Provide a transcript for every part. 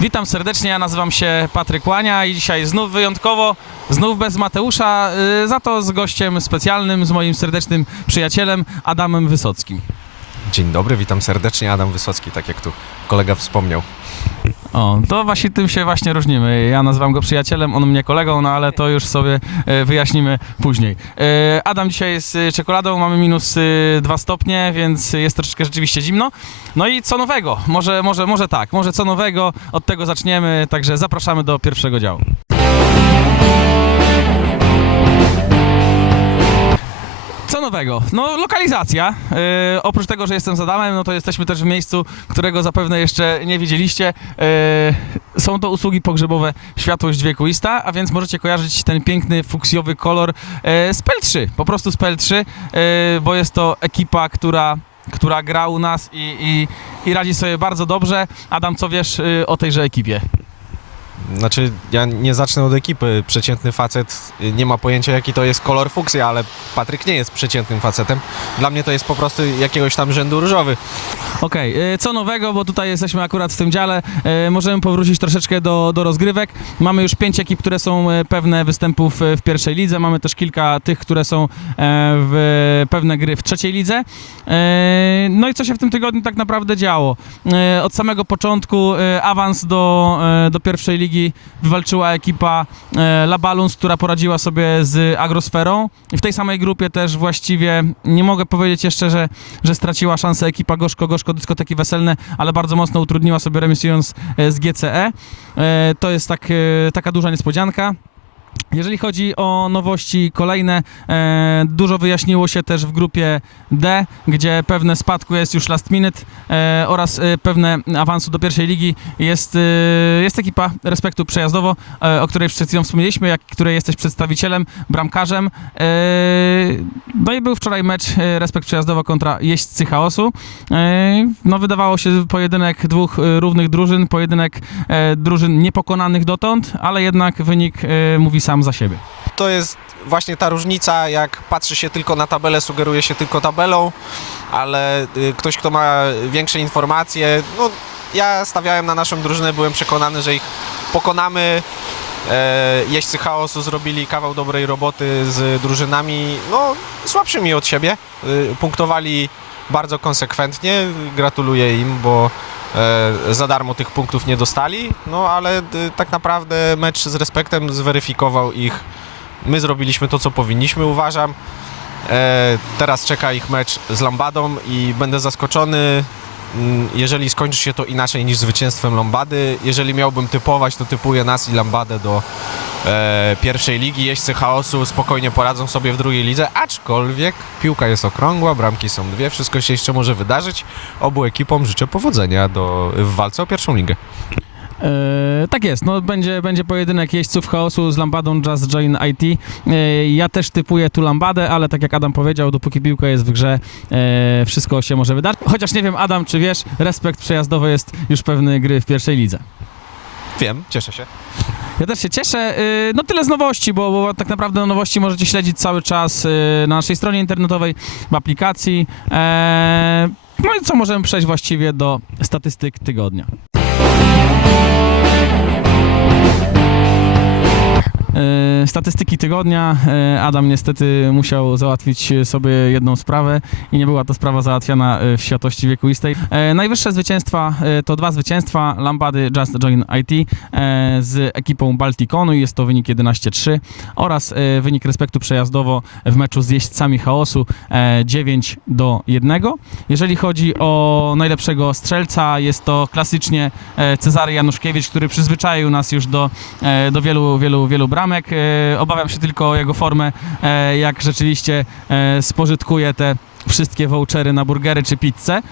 Witam serdecznie, ja nazywam się Patryk Łania i dzisiaj znów wyjątkowo, znów bez Mateusza, y, za to z gościem specjalnym, z moim serdecznym przyjacielem Adamem Wysockim. Dzień dobry, witam serdecznie. Adam Wysocki, tak jak tu kolega wspomniał. O, to właśnie tym się właśnie różnimy. Ja nazywam go przyjacielem, on mnie kolegą, no ale to już sobie e, wyjaśnimy później. E, Adam dzisiaj jest e, czekoladą, mamy minus 2 stopnie, więc jest troszeczkę rzeczywiście zimno. No i co nowego? Może, może, może tak, może co nowego, od tego zaczniemy, także zapraszamy do pierwszego działu. Co nowego? No lokalizacja. Yy, oprócz tego, że jestem z Adamem, no to jesteśmy też w miejscu, którego zapewne jeszcze nie widzieliście. Yy, są to usługi pogrzebowe Światłość Wiekuista, a więc możecie kojarzyć ten piękny fuksjowy kolor yy, z PL3, po prostu z PL3, yy, bo jest to ekipa, która która gra u nas i, i, i radzi sobie bardzo dobrze. Adam, co wiesz yy, o tejże ekipie? Znaczy, ja nie zacznę od ekipy. Przeciętny facet y, nie ma pojęcia, jaki to jest kolor fuksja, ale Patryk nie jest przeciętnym facetem. Dla mnie to jest po prostu jakiegoś tam rzędu różowy. Okej, y, co nowego, bo tutaj jesteśmy akurat w tym dziale, y, możemy powrócić troszeczkę do, do rozgrywek. Mamy już pięć ekip, które są pewne występów w pierwszej lidze, mamy też kilka tych, które są w pewne gry w trzeciej lidze. No i co się w tym tygodniu tak naprawdę działo? Od samego początku awans do, do pierwszej ligi wywalczyła ekipa e, La Balloons, która poradziła sobie z Agrosferą. I w tej samej grupie też właściwie nie mogę powiedzieć jeszcze, że, że straciła szansę ekipa Gorzko Gorzko Dyskoteki Weselne, ale bardzo mocno utrudniła sobie remisując e, z GCE. E, To jest tak, taka duża niespodzianka. Jeżeli chodzi o nowości kolejne, e, dużo wyjaśniło się też w grupie D, gdzie pewne spadku jest już last minute e, oraz e, pewne awansu do pierwszej ligi. Jest, e, jest ekipa Respektu Przejazdowo, e, o której przed chwilą wspomnieliśmy, jak, której jesteś przedstawicielem, bramkarzem. E, no i był wczoraj mecz e, Respekt Przejazdowo kontra Jeźdźcy Chaosu. E, no wydawało się pojedynek dwóch e, równych drużyn, pojedynek e, drużyn niepokonanych dotąd, ale jednak wynik e, mówi sam za siebie. To jest właśnie ta różnica, jak patrzy się tylko na tabelę, sugeruje się tylko tabelą, ale y, ktoś, kto ma większe informacje, no ja stawiałem na naszą drużynę, byłem przekonany, że ich pokonamy. E, jeźdźcy chaosu zrobili kawał dobrej roboty z drużynami, no słabszymi od siebie. Y, punktowali bardzo konsekwentnie, gratuluję im, bo za darmo tych punktów nie dostali, no ale y, tak naprawdę mecz z respektem zweryfikował ich. My zrobiliśmy to, co powinniśmy, uważam. E, teraz czeka ich mecz z Lambadą i będę zaskoczony, mm, jeżeli skończy się to inaczej niż zwycięstwem Lambady. Jeżeli miałbym typować, to typuję nas i Lambadę do e, pierwszej ligi. Jeźdźcy chaosu spokojnie poradzą sobie w drugiej lidze, aczkolwiek piłka jest okrągła, bramki są dwie, wszystko się jeszcze może wydarzyć. Obu ekipom życzę powodzenia do, w walce o pierwszą ligę. E, tak jest, no będzie, będzie pojedynek jeźdźców chaosu z Lambadą Just Join IT. E, ja też typuję tu Lambadę, ale tak jak Adam powiedział, dopóki piłka jest w grze, e, wszystko się może wydarzyć. Chociaż nie wiem, Adam, czy wiesz, respekt przejazdowy jest już pewny gry w pierwszej lidze. Wiem, cieszę się. Ja też się cieszę. y, No tyle z nowości, bo, bo tak naprawdę nowości możecie śledzić cały czas y, na naszej stronie internetowej, w aplikacji. E, No i co możemy przejść właściwie do statystyk tygodnia. Statystyki tygodnia. E, Adam niestety musiał załatwić sobie jedną sprawę i nie była to sprawa załatwiana e, w światości wiekuistej. E, Najwyższe zwycięstwa e, to dwa zwycięstwa Lambady Just Join IT e, z ekipą Baltikonu i jest to wynik 11-3 oraz e, wynik respektu przejazdowo w meczu z jeźdźcami chaosu e, 9 do 1. Jeżeli chodzi o najlepszego strzelca, jest to klasycznie e, Cezary Januszkiewicz, który przyzwyczaił nas już do, e, do wielu, wielu, wielu E, Obawiam się tylko o jego formę, e, jak rzeczywiście e, spożytkuje te wszystkie vouchery na burgery czy pizzę.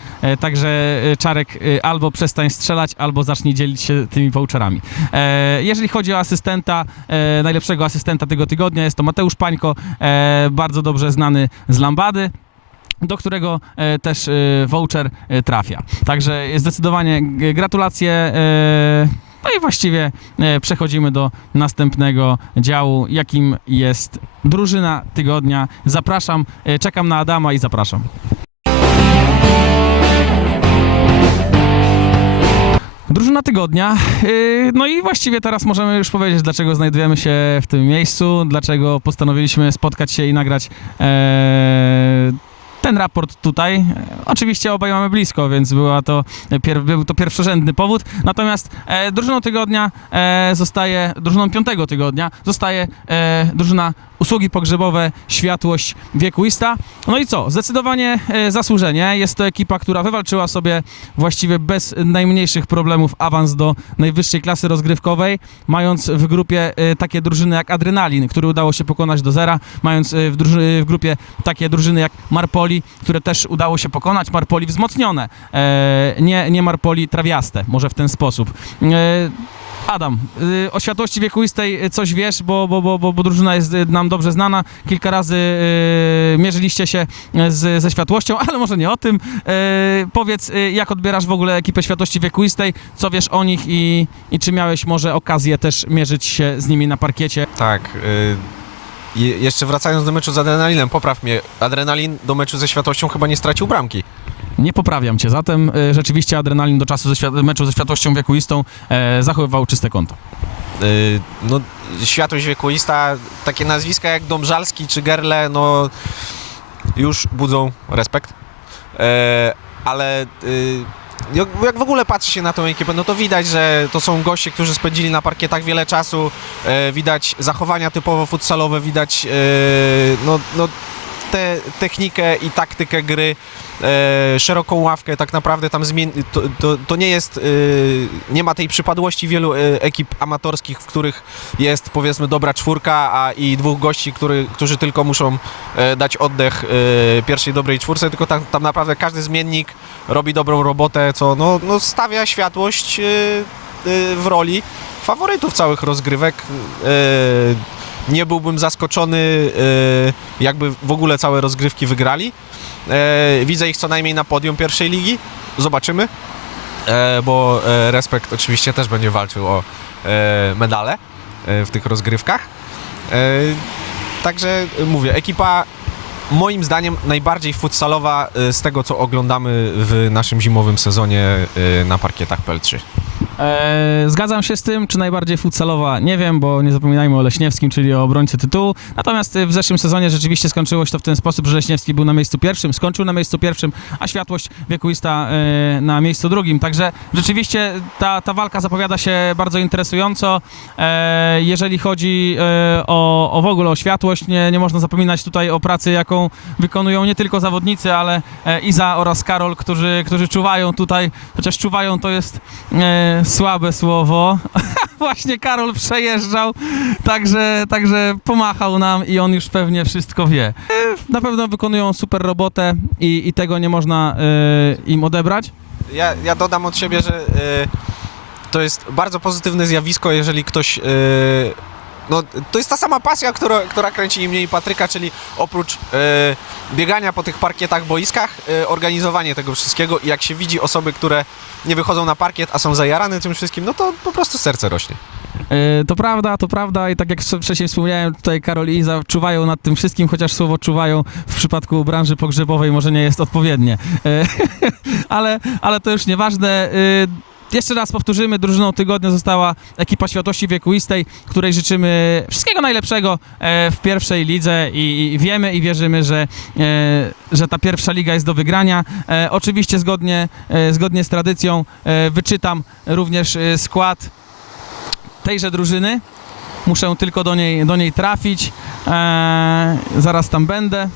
Także Czarek albo przestań strzelać, albo zacznij dzielić się tymi voucherami. Jeżeli chodzi o asystenta, najlepszego asystenta tego tygodnia jest to Mateusz Pańko, bardzo dobrze znany z Lambady do którego też voucher trafia. Także zdecydowanie gratulacje. E, no i właściwie e, przechodzimy do następnego działu, jakim jest drużyna tygodnia. Zapraszam, e, czekam na Adama i zapraszam. Drużyna tygodnia. Yy, No i właściwie teraz możemy już powiedzieć, dlaczego znajdujemy się w tym miejscu, dlaczego postanowiliśmy spotkać się i nagrać e, ten raport tutaj. E, Oczywiście obaj mamy blisko, więc była to był to pierwszorzędny powód. Natomiast e, drużyną tygodnia e, zostaje, drużyną piątego tygodnia zostaje e, drużyna usługi pogrzebowe Światłość Wiekuista. No i co? Zdecydowanie e, zasłużenie. Jest to ekipa, która wywalczyła sobie właściwie bez najmniejszych problemów awans do najwyższej klasy rozgrywkowej, mając w grupie e, takie drużyny jak Adrenalin, który udało się pokonać do zera, mając e, w, druży- w grupie takie drużyny jak Marpoli, które też udało się pokonać, Marpoli wzmocnione, nie, nie Marpoli trawiaste, może w ten sposób. Adam, y, o światłości wiekuistej coś wiesz, bo, bo, bo, bo, drużyna jest y, nam dobrze znana. Kilka razy y, mierzyliście się z, ze światłością, ale może nie o tym. Y, powiedz, y, jak odbierasz w ogóle ekipę światłości wiekuistej, co wiesz o nich i, i czy miałeś może okazję też mierzyć się z nimi na parkiecie? Tak. y, je- jeszcze wracając do meczu z Adrenalinem, popraw mnie. Adrenalin do meczu ze Światłością chyba nie stracił bramki. Nie poprawiam cię, zatem y, rzeczywiście adrenalin do czasu ze świat- meczu ze światłością wiekuistą e, zachowywał czyste konto. Y, No, Światłość Wiekuista, takie nazwiska jak Domżalski czy Gerle, no już budzą respekt. E, ale y, jak, jak w ogóle patrzy się na tą ekipę, no to widać, że to są goście, którzy spędzili na parkietach wiele czasu, e, widać zachowania typowo futsalowe, widać e, no, no, tę technikę i taktykę gry, e, szeroką ławkę, tak naprawdę tam zmien... to, to, to nie jest, e, nie ma tej przypadłości wielu e, ekip amatorskich, w których jest powiedzmy dobra czwórka, a i dwóch gości, który, którzy tylko muszą e, dać oddech e, pierwszej dobrej czwórce, tylko tam, tam naprawdę każdy zmiennik robi dobrą robotę, co no, no stawia światłość e, e, w roli faworytów całych rozgrywek. Nie byłbym zaskoczony, e, jakby w ogóle całe rozgrywki wygrali. E, Widzę ich co najmniej na podium pierwszej ligi. Zobaczymy. E, Bo Respekt oczywiście też będzie walczył o medale w tych rozgrywkach. Także mówię, ekipa moim zdaniem najbardziej futsalowa z tego, co oglądamy w naszym zimowym sezonie na parkietach PL3. E, zgadzam się z tym, czy najbardziej futsalowa, nie wiem, bo nie zapominajmy o Leśniewskim, czyli o obrońcy tytułu. Natomiast e, w zeszłym sezonie rzeczywiście skończyło się to w ten sposób, że Leśniewski był na miejscu pierwszym, skończył na miejscu pierwszym, a Światłość Wiekuista e, na miejscu drugim. Także rzeczywiście ta, ta walka zapowiada się bardzo interesująco. Jeżeli chodzi o, o w ogóle o Światłość, nie, nie można zapominać tutaj o pracy, jaką wykonują nie tylko zawodnicy, ale e, Iza oraz Karol, którzy, którzy czuwają tutaj, chociaż czuwają to jest słabe słowo. Właśnie Karol przejeżdżał, także, także pomachał nam i on już pewnie wszystko wie. Na pewno wykonują super robotę i, i tego nie można e, im odebrać. Ja, ja dodam od siebie, że e, to jest bardzo pozytywne zjawisko, jeżeli ktoś. e, no, to jest ta sama pasja, która, która kręci i mnie i Patryka, czyli oprócz e, biegania po tych parkietach, boiskach, e, organizowanie tego wszystkiego i jak się widzi osoby, które nie wychodzą na parkiet, a są zajarane tym wszystkim, no to po prostu serce rośnie. E, To prawda, to prawda i tak jak wcześniej wspomniałem, tutaj Karol i Iza czuwają nad tym wszystkim, chociaż słowo czuwają w przypadku branży pogrzebowej może nie jest odpowiednie. E, ale, ale to już nieważne. E, Jeszcze raz powtórzymy, drużyną tygodnia została ekipa Światłości Wiekuistej, której życzymy wszystkiego najlepszego e, w pierwszej lidze i, i wiemy i wierzymy, że, e, że ta pierwsza liga jest do wygrania. E, Oczywiście zgodnie, zgodnie z tradycją wyczytam również skład tejże drużyny. Muszę tylko do niej, do niej trafić. Zaraz tam będę.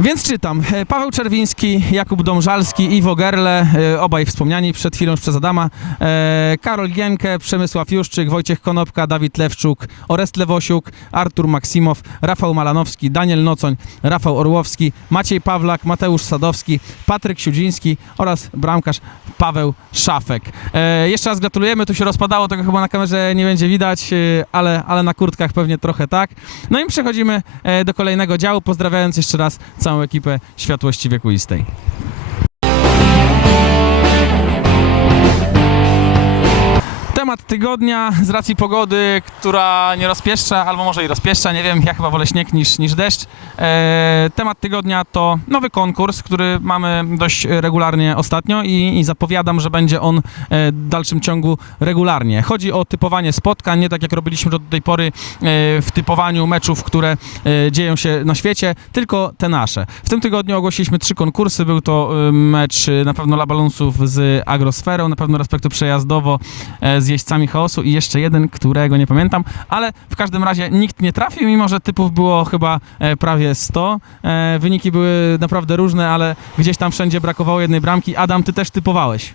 Więc czytam. E, Paweł Czerwiński, Jakub Domżalski, Iwo Gerle, e, obaj wspomniani przed chwilą przez Adama, e, Karol Gienke, Przemysław Juszczyk, Wojciech Konopka, Dawid Lewczuk, Orest Lewosiuk, Artur Maksimow, Rafał Malanowski, Daniel Nocoń, Rafał Orłowski, Maciej Pawlak, Mateusz Sadowski, Patryk Siudziński oraz bramkarz Paweł Szafek. Jeszcze raz gratulujemy, tu się rozpadało, tego chyba na kamerze nie będzie widać, ale, ale na kurtkach pewnie trochę tak. No i przechodzimy do kolejnego działu, pozdrawiając jeszcze raz całą ekipę Światłości Wiekuistej. Temat tygodnia z racji pogody, która nie rozpieszcza, albo może i rozpieszcza, nie wiem, ja chyba wolę śnieg niż, niż deszcz. E, temat tygodnia to nowy konkurs, który mamy dość regularnie ostatnio i, i zapowiadam, że będzie on e, w dalszym ciągu regularnie. Chodzi o typowanie spotkań, nie tak jak robiliśmy do tej pory e, w typowaniu meczów, które e, dzieją się na świecie, tylko te nasze. W tym tygodniu ogłosiliśmy trzy konkursy. Był to mecz na pewno Labalonsów z Agrosferą, na pewno Respektu Przejazdowo z Chaosu i jeszcze jeden, którego nie pamiętam, ale w każdym razie nikt nie trafił, mimo że typów było chyba e, prawie 100. E, Wyniki były naprawdę różne, ale gdzieś tam wszędzie brakowało jednej bramki. Adam, ty też typowałeś.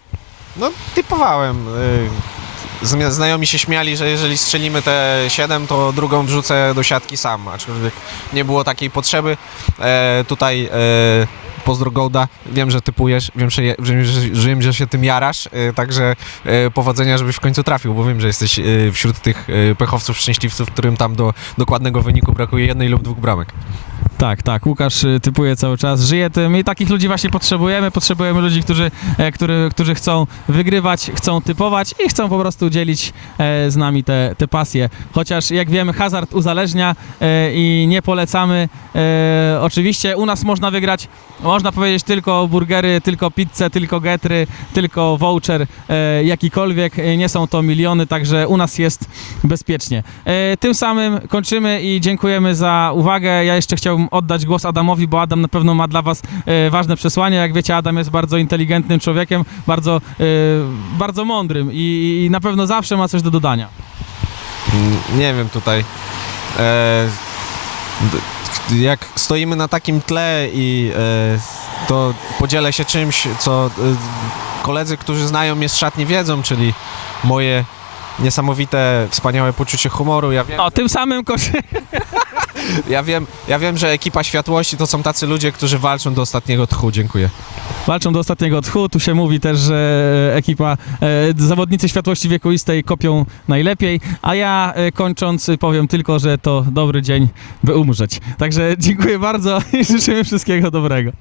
No, typowałem. zmi- Znajomi się śmiali, że jeżeli strzelimy te 7, to drugą wrzucę do siatki sam, aczkolwiek nie było takiej potrzeby. E, tutaj e, pozdro Golda, wiem, że typujesz, wiem, że, je- wiem, że, wiem, że się tym jarasz, e, także e, powodzenia, żebyś w końcu trafił, bo wiem, że jesteś e, wśród tych pechowców, szczęśliwców, którym tam do dokładnego wyniku brakuje jednej lub dwóch bramek. Tak, tak. Łukasz y, typuje cały czas, żyje tym i takich ludzi właśnie potrzebujemy. Potrzebujemy ludzi, którzy, e, który, którzy chcą wygrywać, chcą typować i chcą po prostu dzielić e, z nami te, te pasje. Chociaż jak wiemy, hazard uzależnia e, i nie polecamy. Oczywiście u nas można wygrać, można powiedzieć tylko burgery, tylko pizzę, tylko getry, tylko voucher, jakikolwiek. Nie są to miliony, także u nas jest bezpiecznie. Tym samym kończymy i dziękujemy za uwagę. Ja jeszcze chciałbym oddać głos Adamowi, bo Adam na pewno ma dla Was e, ważne przesłanie. Jak wiecie, Adam jest bardzo inteligentnym człowiekiem, bardzo, e, bardzo mądrym i, i na pewno zawsze ma coś do dodania. Mm, Nie wiem tutaj. E, jak stoimy na takim tle i to podzielę się czymś, co koledzy, którzy znają mnie z szatni wiedzą, czyli moje niesamowite, wspaniałe poczucie humoru. Ja wiem, O, tym samym kończymy. ja wiem, ja wiem że ekipa światłości to są tacy ludzie, którzy walczą do ostatniego tchu. Dziękuję. Walczą do ostatniego tchu. Tu się mówi też, że ekipa, e, zawodnicy światłości wiekuistej kopią najlepiej, a ja e, kończąc powiem tylko, że to dobry dzień, by umrzeć. Także dziękuję bardzo i życzymy wszystkiego dobrego.